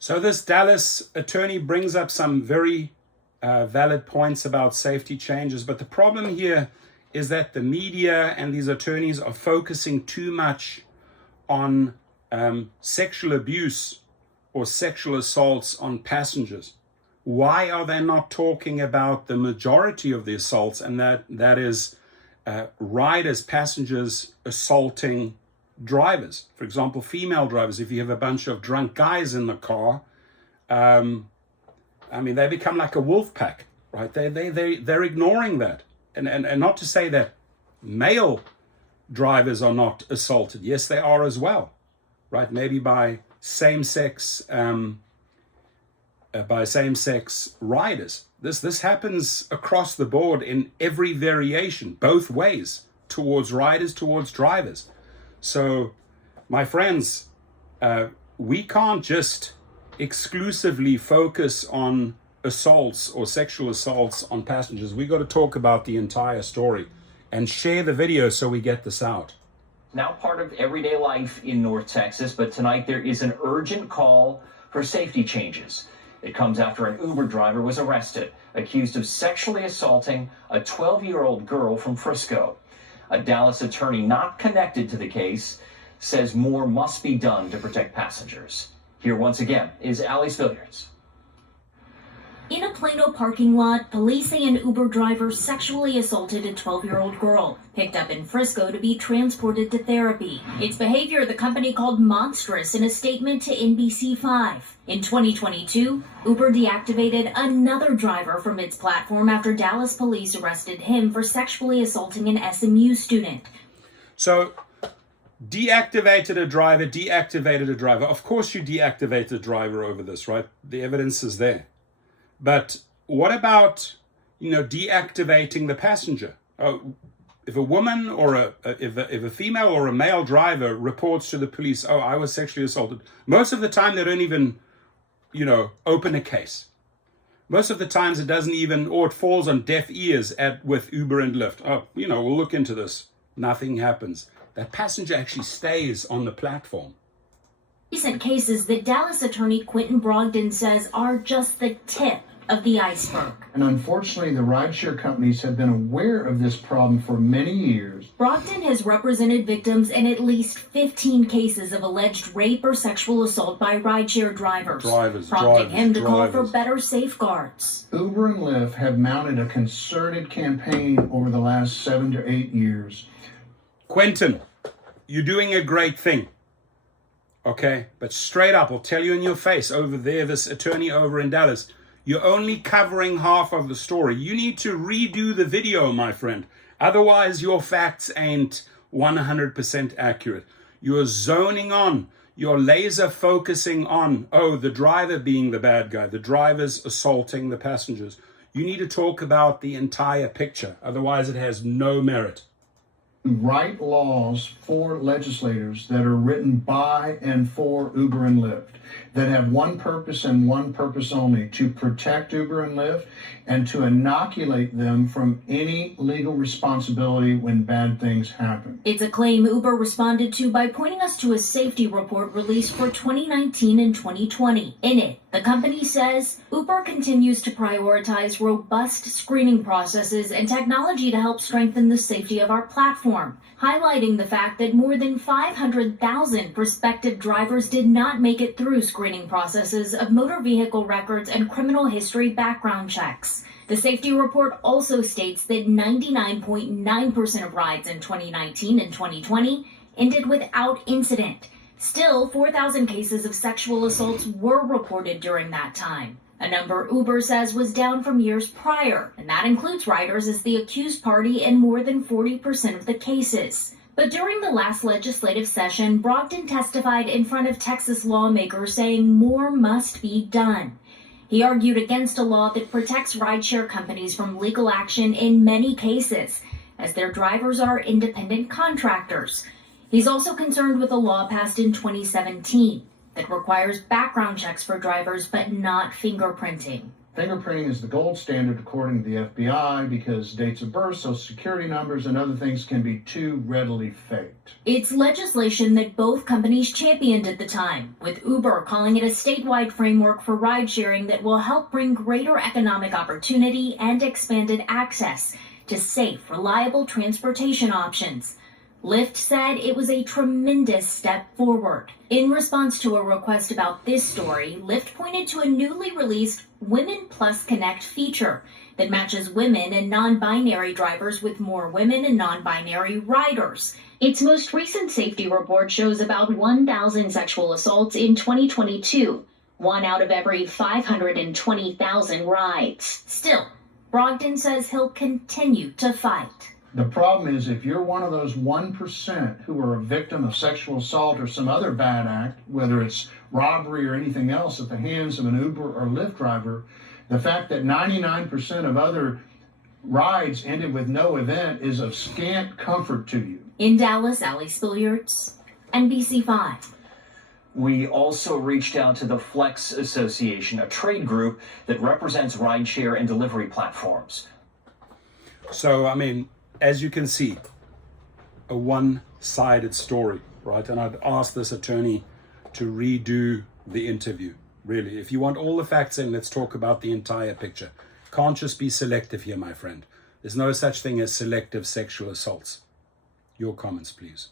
So this Dallas attorney brings up some very valid points about safety changes, but the problem here is that the media and these attorneys are focusing too much on sexual abuse or sexual assaults on passengers. Why are they not talking about the majority of the assaults, and that is riders, passengers assaulting drivers? For example, female drivers. If you have a bunch of drunk guys in the car, they become like a wolf pack, right? They're ignoring that. And not to say that male drivers are not assaulted. Yes, they are as well, right? Maybe by same-sex riders. This happens across the board in every variation, both ways, towards riders, towards drivers. So, my friends, we can't just exclusively focus on assaults or sexual assaults on passengers. We got to talk about the entire story and share the video so we get this out. Now part of everyday life in North Texas, but tonight there is an urgent call for safety changes. It comes after an Uber driver was arrested, accused of sexually assaulting a 12-year-old girl from Frisco. A Dallas attorney not connected to the case says more must be done to protect passengers. Here once again is Allie Spilliards. In a Plano parking lot, police say an Uber driver sexually assaulted a 12-year-old girl, picked up in Frisco to be transported to therapy. Its behavior the company called monstrous in a statement to NBC5. In 2022, Uber deactivated another driver from its platform after Dallas police arrested him for sexually assaulting an SMU student. So, deactivated a driver. Of course you deactivate a driver over this, right? The evidence is there. But what about, deactivating the passenger? If a woman or if a female or a male driver reports to the police, I was sexually assaulted, most of the time they don't even, open a case. Most of the times it doesn't even, or it falls on deaf ears with Uber and Lyft. We'll look into this. Nothing happens. That passenger actually stays on the platform. Recent cases that Dallas attorney Quentin Brogdon says are just the tip of the iceberg. And unfortunately, the rideshare companies have been aware of this problem for many years. Brogdon has represented victims in at least 15 cases of alleged rape or sexual assault by rideshare drivers, prompting him to call for better safeguards. Uber and Lyft have mounted a concerted campaign over the last 7 to 8 years. Quentin, you're doing a great thing. Okay, but straight up, I'll tell you in your face over there, this attorney over in Dallas, you're only covering half of the story. You need to redo the video, my friend. Otherwise, your facts ain't 100% accurate. You're zoning on. You're laser focusing on, the driver being the bad guy, the driver's assaulting the passengers. You need to talk about the entire picture. Otherwise, it has no merit. Write laws for legislators that are written by and for Uber and Lyft, that have one purpose and one purpose only: to protect Uber and Lyft and to inoculate them from any legal responsibility when bad things happen. It's a claim Uber responded to by pointing us to a safety report released for 2019 and 2020. In it, the company says Uber continues to prioritize robust screening processes and technology to help strengthen the safety of our platform, highlighting the fact that more than 500,000 prospective drivers did not make it through screening processes of motor vehicle records and criminal history background checks. The safety report also states that 99.9% of rides in 2019 and 2020 ended without incident. Still, 4,000 cases of sexual assaults were reported during that time, a number Uber says was down from years prior, and that includes riders as the accused party in more than 40% of the cases. But during the last legislative session, Brogdon testified in front of Texas lawmakers saying more must be done. He argued against a law that protects rideshare companies from legal action in many cases, as their drivers are independent contractors. He's also concerned with a law passed in 2017 that requires background checks for drivers but not fingerprinting. Fingerprinting is the gold standard according to the FBI because dates of birth, social security numbers, and other things can be too readily faked. It's legislation that both companies championed at the time, with Uber calling it a statewide framework for ride-sharing that will help bring greater economic opportunity and expanded access to safe, reliable transportation options. Lyft said it was a tremendous step forward. In response to a request about this story, Lyft pointed to a newly released Women Plus Connect feature that matches women and non-binary drivers with more women and non-binary riders. Its most recent safety report shows about 1,000 sexual assaults in 2022, 1 out of every 520,000 rides. Still, Brogdon says he'll continue to fight. The problem is if you're one of those 1% who are a victim of sexual assault or some other bad act, whether it's robbery or anything else at the hands of an Uber or Lyft driver, the fact that 99% of other rides ended with no event is of scant comfort to you. In Dallas, Allie Spilliards, NBC5. We also reached out to the Flex Association, a trade group that represents rideshare and delivery platforms. So, I mean, as you can see, a one-sided story, right? And I'd ask this attorney to redo the interview, really. If you want all the facts in, let's talk about the entire picture. Can't just be selective here, my friend. There's no such thing as selective sexual assaults. Your comments, please.